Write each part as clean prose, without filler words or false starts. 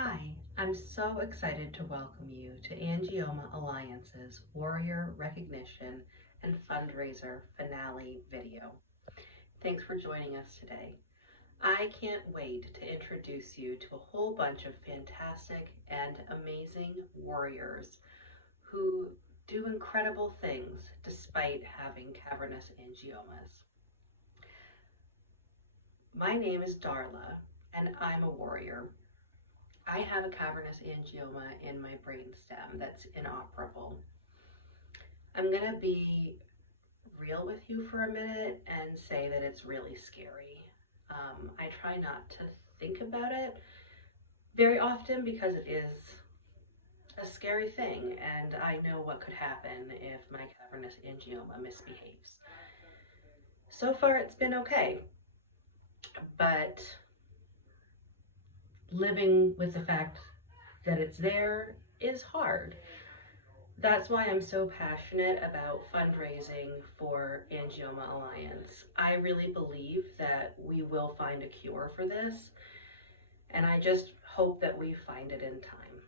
Hi, I'm so excited to welcome you to Angioma Alliance's Warrior Recognition and Fundraiser Finale video. Thanks for joining us today. I can't wait to introduce you to a whole bunch of fantastic and amazing warriors who do incredible things despite having cavernous angiomas. My name is Darla, and I'm a warrior. I have a cavernous angioma in my brainstem that's inoperable. I'm going to be real with you for a minute and say that it's really scary. I try not to think about it very often because it is a scary thing, and I know what could happen if my cavernous angioma misbehaves. So far, it's been okay, but living with the fact that it's there is hard. That's why I'm so passionate about fundraising for Angioma Alliance. I really believe that we will find a cure for this, and I just hope that we find it in time.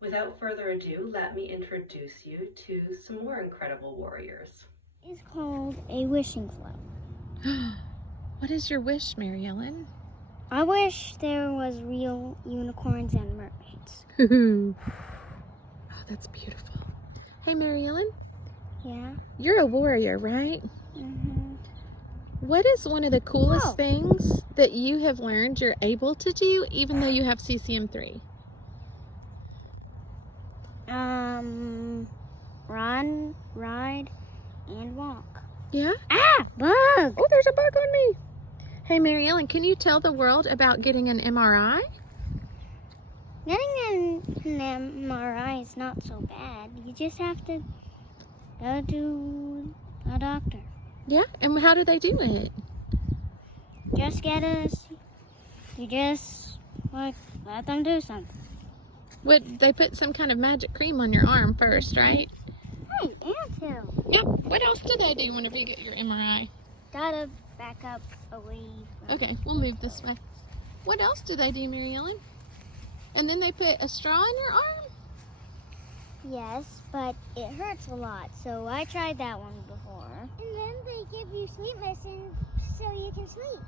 Without further ado, let me introduce you to some more incredible warriors. It's called a wishing flower. What is your wish, Mary Ellen? I wish there was real unicorns and mermaids. Oh, that's beautiful. Hey, Mary Ellen, Yeah? you're a warrior, right? Mm-hmm. What is one of the coolest things that you have learned you're able to do even though you have CCM 3? Run, ride, and walk. Yeah? Ah! Bug! Oh, there's a bug on me. Hey, Mary Ellen, can you tell the world about getting an MRI? Getting an MRI is not so bad. You just have to go to a doctor. Yeah? And how do they do it? You just let them do something. They put some kind of magic cream on your arm first, right? Hey, anthill. Yep. What else do they do whenever you get your MRI? Gotta back up away from Okay, we'll move this way. What else do they do, Mary Ellen? And then they put a straw in your arm? Yes, but it hurts a lot, so I tried that one before. And then they give you sleep medicine so you can sleep.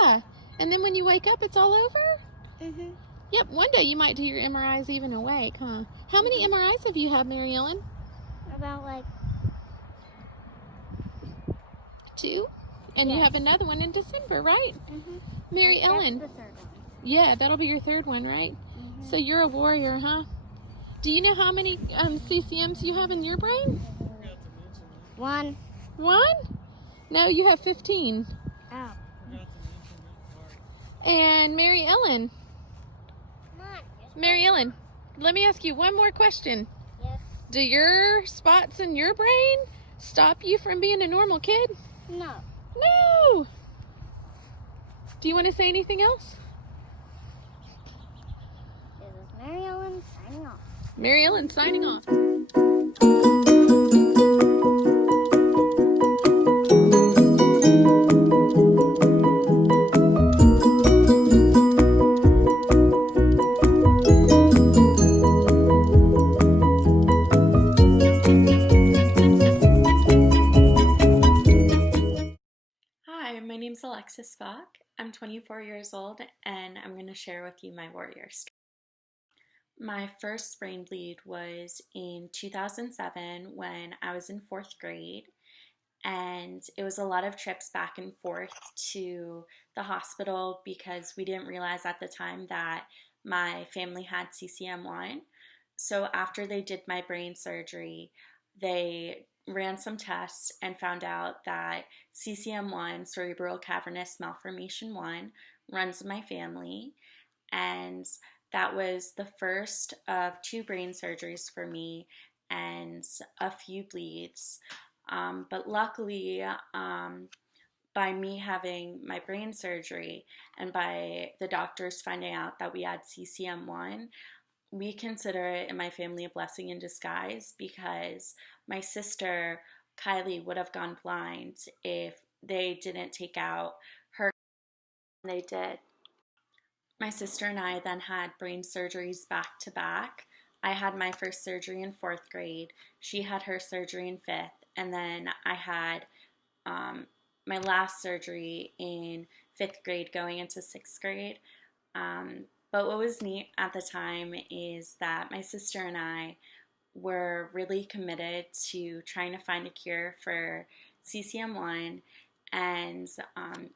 Yeah. And then when you wake up, it's all over? Mm-hmm. Yep, one day you might do your MRIs even awake, huh? How many MRIs have you had, Mary Ellen? About like 2? And you Yes. have another one in December, right? Mm-hmm. Mary Ellen. That's the third one. Yeah, that'll be your third one, right? So you're a warrior, huh? Do you know how many CCMs you have in your brain? One. 1? No, you have 15. Oh. And Mary Ellen. Come on. Mary Ellen, let me ask you one more question. Yes. Do your spots in your brain stop you from being a normal kid? No. No! Do you want to say anything else? This is Mary Ellen signing off. Mary Ellen signing off. Hi, my name's Alexis Falk. I'm 24 years old and I'm going to share with you my warrior story. My first brain bleed was in 2007 when I was in 4th grade, and it was a lot of trips back and forth to the hospital because we didn't realize at the time that my family had CCM1. So after they did my brain surgery, they ran some tests and found out that CCM1, cerebral cavernous malformation 1, runs in my family, and that was the first of 2 brain surgeries for me and a few bleeds. But luckily, by me having my brain surgery and by the doctors finding out that we had CCM1, we consider it in my family a blessing in disguise because my sister, Kylie, would have gone blind if they didn't take out her. They did. My sister and I then had brain surgeries back to back. I had my first surgery in fourth grade. She had her surgery in fifth. And then I had my last surgery in fifth grade going into sixth grade. But what was neat at the time is that my sister and I were really committed to trying to find a cure for CCM1 and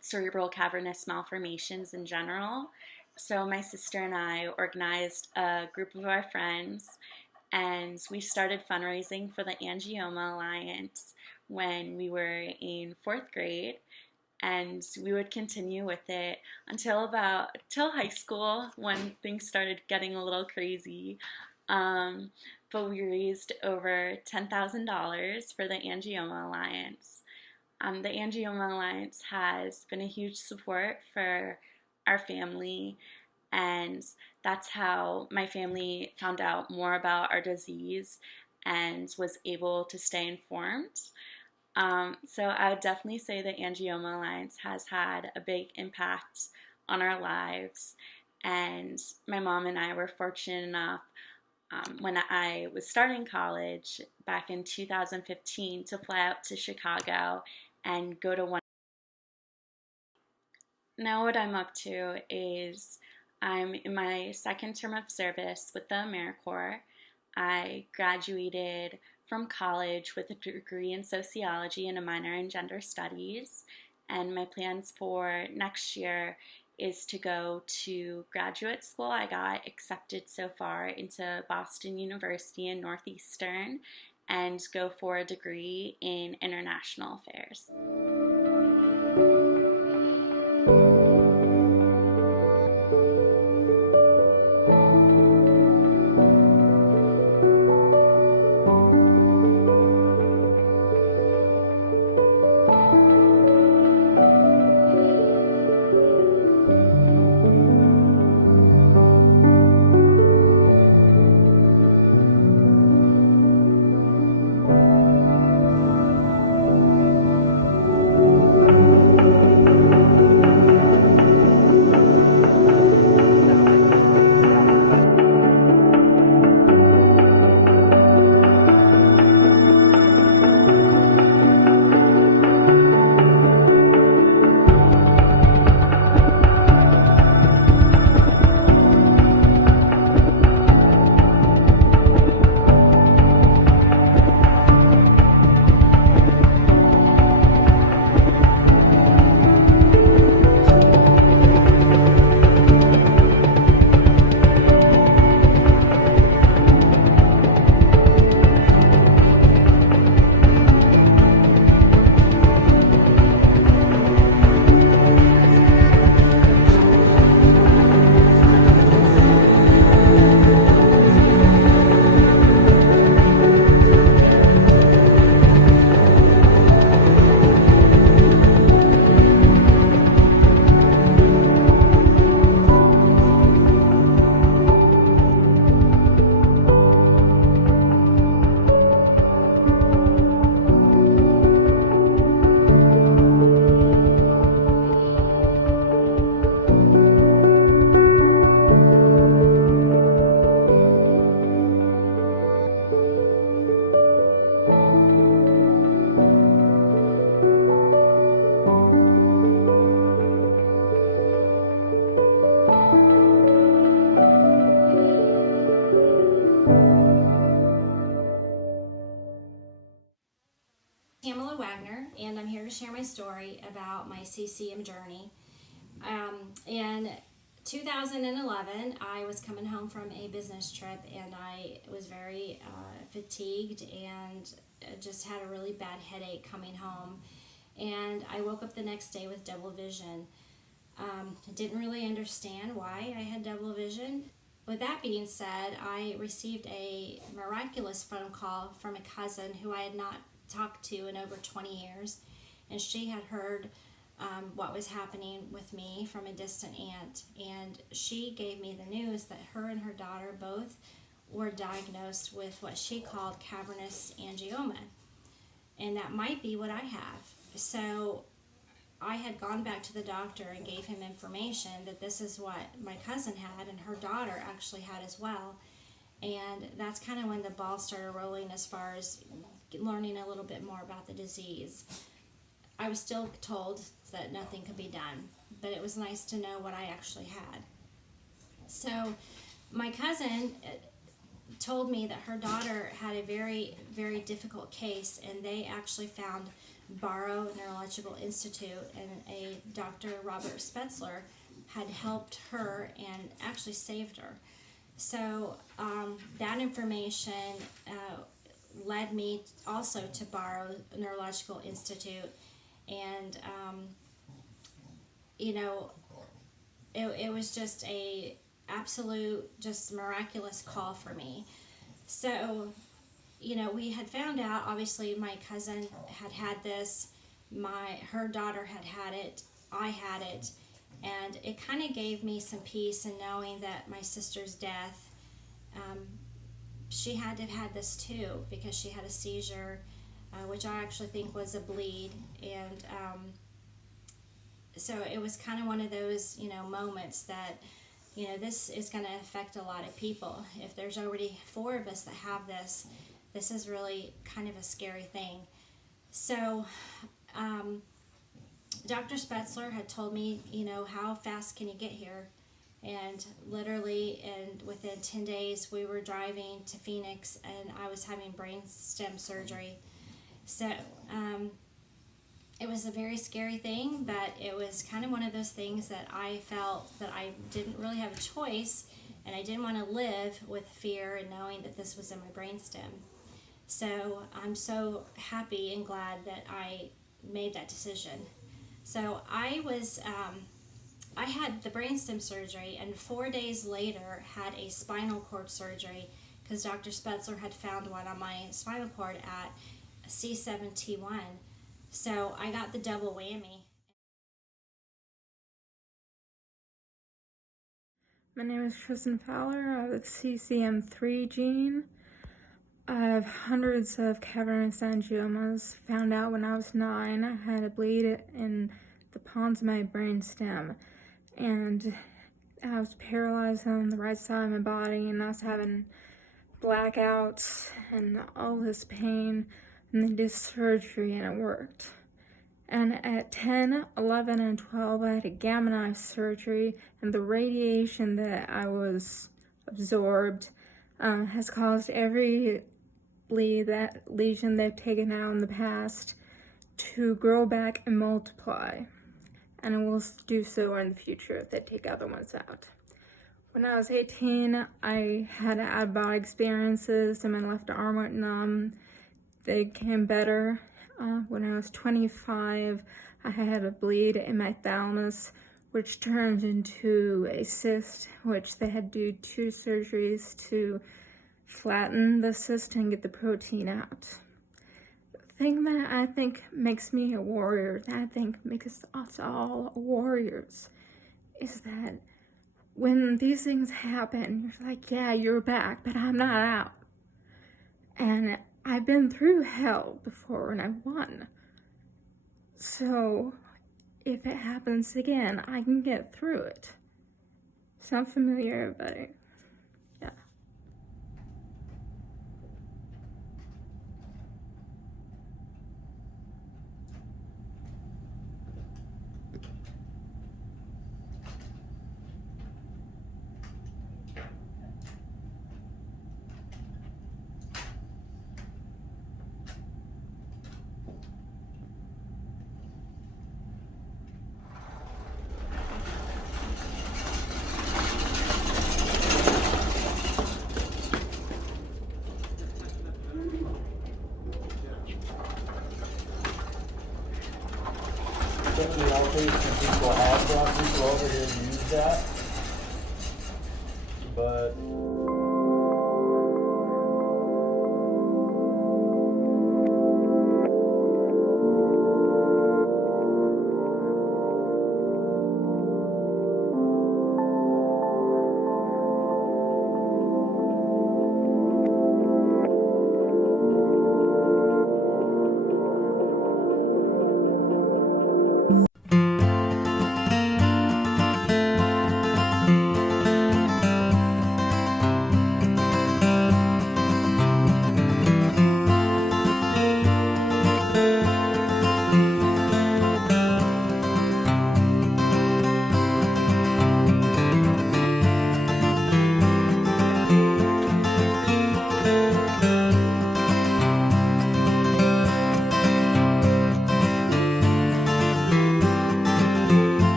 cerebral cavernous malformations in general. So my sister and I organized a group of our friends and we started fundraising for the Angioma Alliance when we were in fourth grade, and we would continue with it till high school when things started getting a little crazy. Um, but we raised over $10,000 for the Angioma Alliance. The Angioma Alliance has been a huge support for our family, and that's how my family found out more about our disease and was able to stay informed. So I would definitely say the Angioma Alliance has had a big impact on our lives. And my mom and I were fortunate enough when I was starting college back in 2015 to fly out to Chicago and go to one. Now what I'm up to is I'm in my second term of service with the AmeriCorps. I graduated from college with a degree in sociology and a minor in gender studies. And my plans for next year is to go to graduate school. I got accepted so far into Boston University in Northeastern and go for a degree in international affairs. Tamela Wagner, and I'm here to share my story about my CCM journey. In 2011, I was coming home from a business trip, and I was very fatigued and just had a really bad headache coming home. And I woke up the next day with double vision. Didn't really understand why I had double vision. With that being said, I received a miraculous phone call from a cousin who I had not talked to in over 20 years, and she had heard what was happening with me from a distant aunt, and she gave me the news that her and her daughter both were diagnosed with what she called cavernous angioma, and that might be what I have. So I had gone back to the doctor and gave him information that this is what my cousin had and her daughter actually had as well. And that's kind of when the ball started rolling as far as learning a little bit more about the disease. I was still told that nothing could be done, but it was nice to know what I actually had. So my cousin told me that her daughter had a very, very difficult case, and they actually found Barrow Neurological Institute, and a Dr. Robert Spetzler had helped her and actually saved her. So that information led me also to Barrow Neurological Institute, and you know, it was just a absolute, just miraculous call for me. So, you know, we had found out, obviously my cousin had this, her daughter had it, I had it, and it kind of gave me some peace in knowing that my sister's death, she had to have had this too, because she had a seizure, which I actually think was a bleed, and so it was kind of one of those, you know, moments that, you know, this is going to affect a lot of people. If there's already 4 of us that have this, this is really kind of a scary thing. So Dr. Spetzler had told me, you know, how fast can you get here? And literally, and within 10 days, we were driving to Phoenix, and I was having brain stem surgery. So it was a very scary thing, but it was kind of one of those things that I felt that I didn't really have a choice, and I didn't want to live with fear and knowing that this was in my brainstem. So I'm so happy and glad that I made that decision. So I had the brainstem surgery, and 4 days later had a spinal cord surgery, because Dr. Spetzler had found one on my spinal cord at C7T1. So I got the double whammy. My name is Tristan Fowler. I have the CCM3 gene. I have hundreds of cavernous angiomas. Found out when I was 9. I had a bleed in the pons of my brainstem, and I was paralyzed on the right side of my body, and I was having blackouts and all this pain, and they did surgery and it worked. And at 10, 11, and 12, I had a gamma knife surgery, and the radiation that I was absorbed has caused every that lesion they've taken out in the past to grow back and multiply. And it will do so in the future if they take other ones out. When I was 18, I had out-of-body experiences, and my left arm went numb. They came better. When I was 25, I had a bleed in my thalamus, which turned into a cyst, which they had to do 2 surgeries to flatten the cyst and get the protein out. The thing that I think makes me a warrior, that I think makes us all warriors, is that when these things happen, you're like, yeah, you're back, but I'm not out. And I've been through hell before and I won. So if it happens again, I can get through it. Sound familiar, everybody? Yeah. Definitely healthy. Some people have brought people over here to use that, but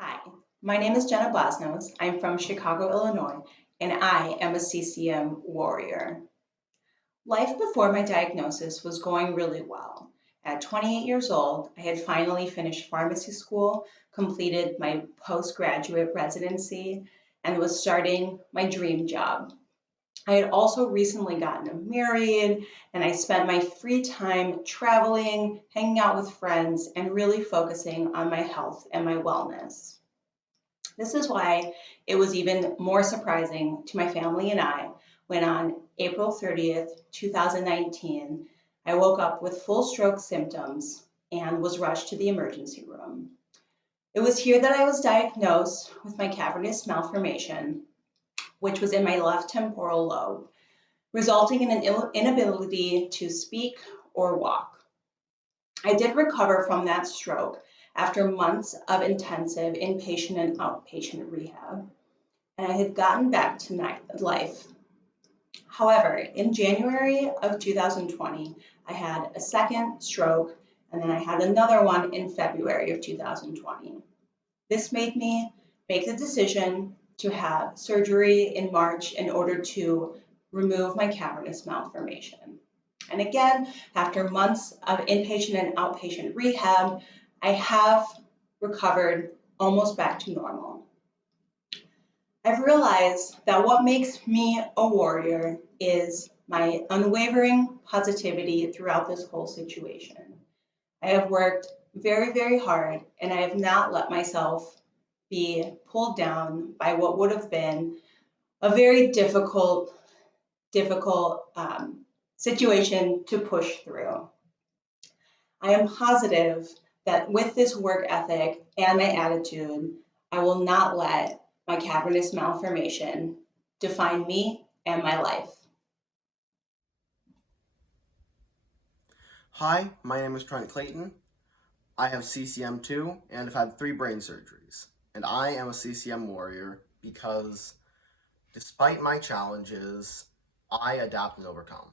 Hi, my name is Jenna Blasnos. I'm from Chicago, Illinois, and I am a CCM Warrior. Life before my diagnosis was going really well. At 28 years old, I had finally finished pharmacy school, completed my postgraduate residency, and was starting my dream job. I had also recently gotten married, and I spent my free time traveling, hanging out with friends, and really focusing on my health and my wellness. This is why it was even more surprising to my family and I when on April 30th, 2019, I woke up with full stroke symptoms and was rushed to the emergency room. It was here that I was diagnosed with my cavernous malformation, which was in my left temporal lobe, resulting in an inability to speak or walk. I did recover from that stroke after months of intensive inpatient and outpatient rehab, and I had gotten back to life. However, in January of 2020, I had a second stroke, and then I had another one in February of 2020. This made me make the decision to have surgery in March in order to remove my cavernous malformation. And again, after months of inpatient and outpatient rehab, I have recovered almost back to normal. I've realized that what makes me a warrior is my unwavering positivity throughout this whole situation. I have worked very, very hard, and I have not let myself be pulled down by what would have been a very difficult situation to push through. I am positive that with this work ethic and my attitude, I will not let my cavernous malformation define me and my life. Hi, my name is Trent-Clayton. I have CCM2 and have had 3 brain surgeries. And I am a CCM Warrior because despite my challenges, I adapt and overcome.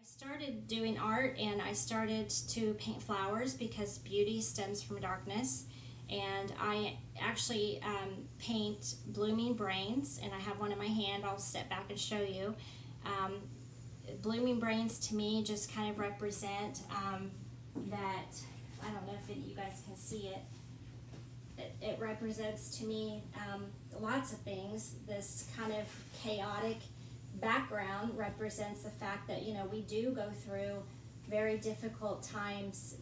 I started doing art and I started to paint flowers because beauty stems from darkness. And I actually paint blooming brains, and I have one in my hand. I'll step back and show you. Um, Blooming brains to me just kind of represent that. I don't know if you guys can see it. It represents to me lots of things. This kind of chaotic background represents the fact that we do go through very difficult times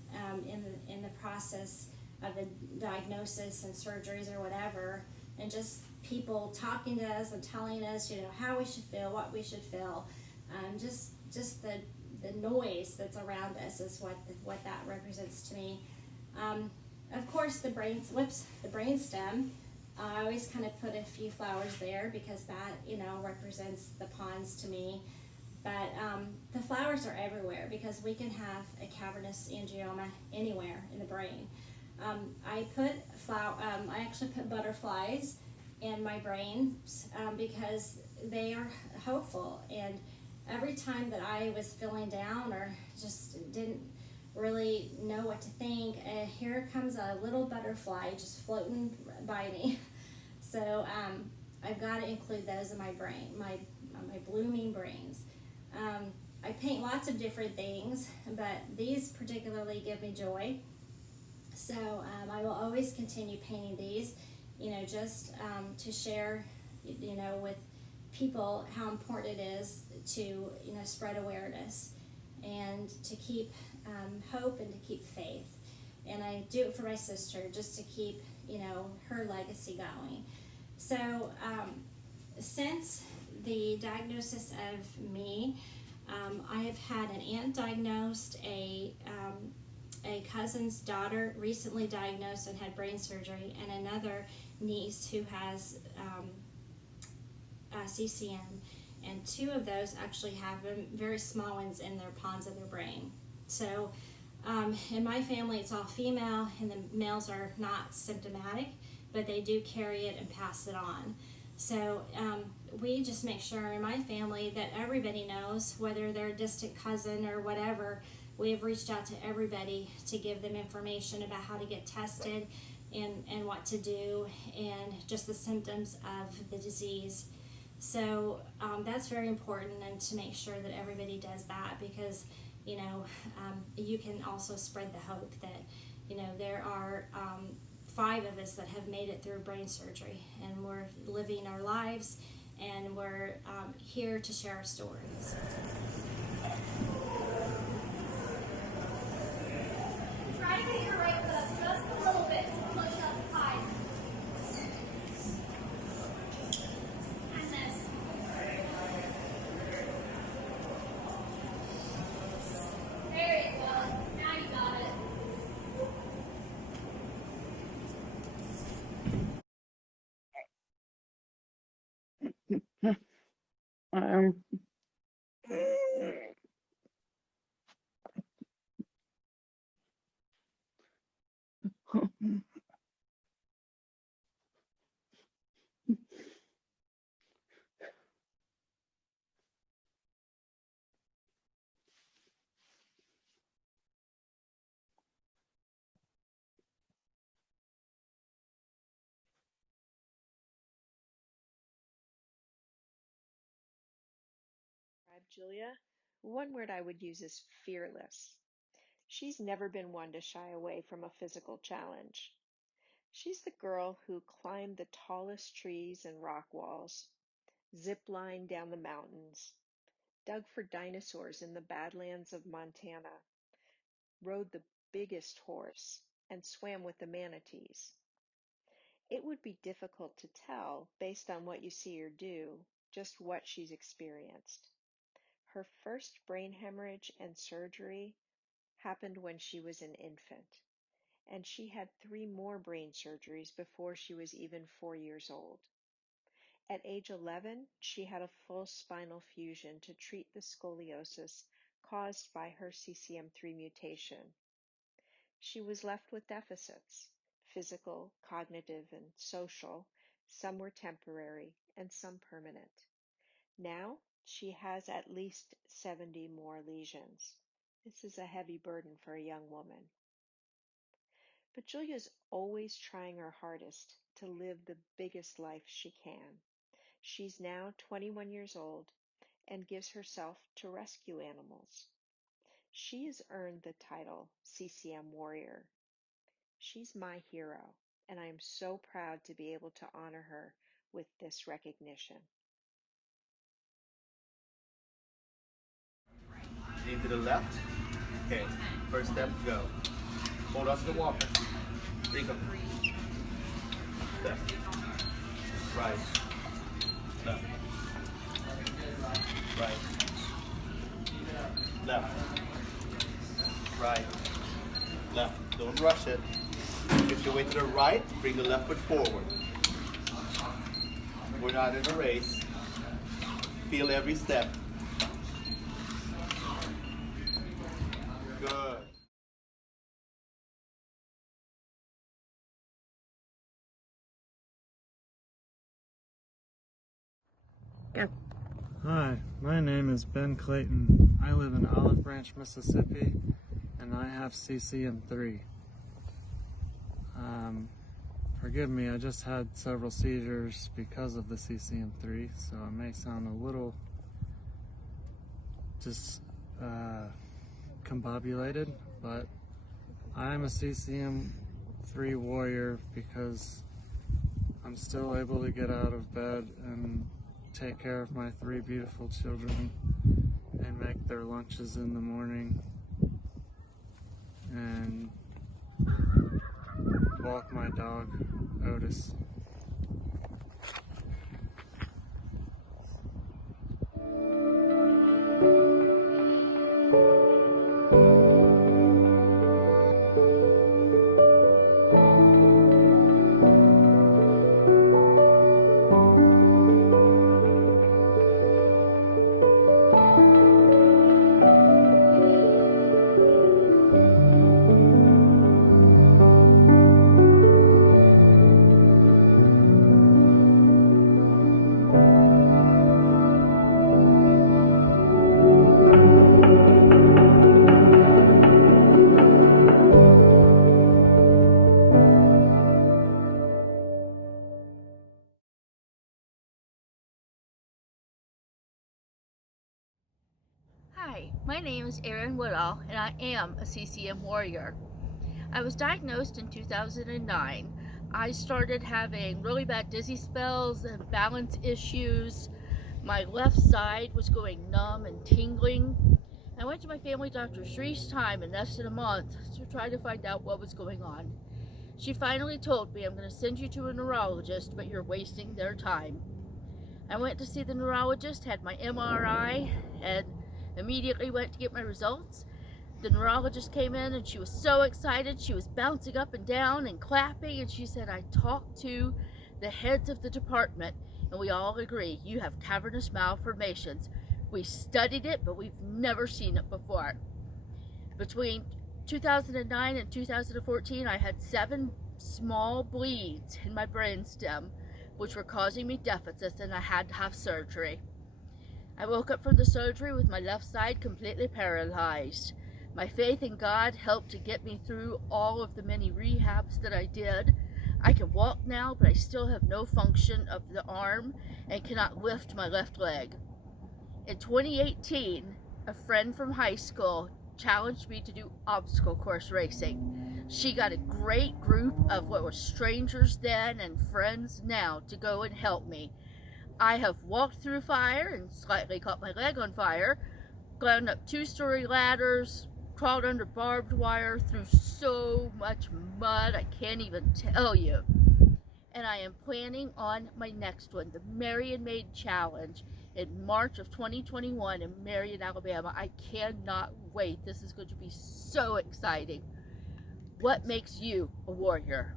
in the process of the diagnosis and surgeries or whatever, and just people talking to us and telling us how we should feel, what we should feel, just the noise that's around us is what that represents to me. Of course, the brainstem. I always kind of put a few flowers there because that, represents the pawns to me. But the flowers are everywhere because we can have a cavernous angioma anywhere in the brain. I actually put butterflies in my brains because they are hopeful. And every time that I was feeling down or just didn't really know what to think, here comes a little butterfly just floating by me. So I've got to include those in my brain, my blooming brains. I paint lots of different things, but these particularly give me joy. So I will always continue painting these, just to share, with people how important it is to, spread awareness and to keep hope and to keep faith. And I do it for my sister just to keep, her legacy going. So since the diagnosis of me, I have had an aunt diagnosed, a cousin's daughter recently diagnosed and had brain surgery, and another niece who has CCM, and 2 of those actually have very small ones in their pons of their brain. So in my family, it's all female, and the males are not symptomatic, but they do carry it and pass it on. So we just make sure in my family that everybody knows, whether they're a distant cousin or whatever. We have reached out to everybody to give them information about how to get tested and what to do and just the symptoms of the disease. So that's very important, and to make sure that everybody does that, because you can also spread the hope that there are 5 of us that have made it through brain surgery, and we're living our lives, and we're here to share our stories. Try to get your right foot up just a little bit to push up high. And then. There you go. Now you got it. Julia, one word I would use is fearless. She's never been one to shy away from a physical challenge. She's the girl who climbed the tallest trees and rock walls, zip-lined down the mountains, dug for dinosaurs in the Badlands of Montana, rode the biggest horse, and swam with the manatees. It would be difficult to tell, based on what you see her do, just what she's experienced. Her first brain hemorrhage and surgery happened when she was an infant, and she had 3 more brain surgeries before she was even 4 years old. At age 11, she had a full spinal fusion to treat the scoliosis caused by her CCM3 mutation. She was left with deficits, physical, cognitive, and social. Some were temporary and some permanent. Now, she has at least 70 more lesions. This is a heavy burden for a young woman. But Julia's always trying her hardest to live the biggest life she can. She's now 21 years old and gives herself to rescue animals. She has earned the title CCM Warrior. She's my hero, and I am so proud to be able to honor her with this recognition. Lean to the left. Okay. First step, go. Hold on to the walker. Bring up. Step. Right. Left. Right. Left. Right. Left. Don't rush it. Shift your weight to the right. Bring the left foot forward. We're not in a race. Feel every step. Good. Hi, my name is Ben Clayton. I live in Olive Branch, Mississippi, and I have CCM3. Forgive me, I just had several seizures because of the CCM3, so I may sound a little discombobulated, but I am a CCM3 warrior because I'm still able to get out of bed and take care of my 3 beautiful children and make their lunches in the morning and walk my dog, Otis. My name is Erin Woodall, and I am a CCM Warrior. I was diagnosed in 2009. I started having really bad dizzy spells and balance issues. My left side was going numb and tingling. I went to my family doctor 3 times in less than a month to try to find out what was going on. She finally told me, "I'm going to send you to a neurologist, but you're wasting their time." I went to see the neurologist, had my MRI, and immediately went to get my results. The neurologist came in and she was so excited. She was bouncing up and down and clapping, and she said, "I talked to the heads of the department and we all agree you have cavernous malformations. We studied it, but we've never seen it before." Between 2009 and 2014, I had 7 small bleeds in my brainstem, which were causing me deficits, and I had to have surgery. I woke up from the surgery with my left side completely paralyzed. My faith in God helped to get me through all of the many rehabs that I did. I can walk now, but I still have no function of the arm and cannot lift my left leg. In 2018, a friend from high school challenged me to do obstacle course racing. She got a great group of what were strangers then and friends now to go and help me. I have walked through fire and slightly caught my leg on fire, climbed up 2-story ladders, crawled under barbed wire, through so much mud I can't even tell you. And I am planning on my next one, the Marion Maid Challenge, in March of 2021 in Marion, Alabama. I cannot wait. This is going to be so exciting. What makes you a warrior?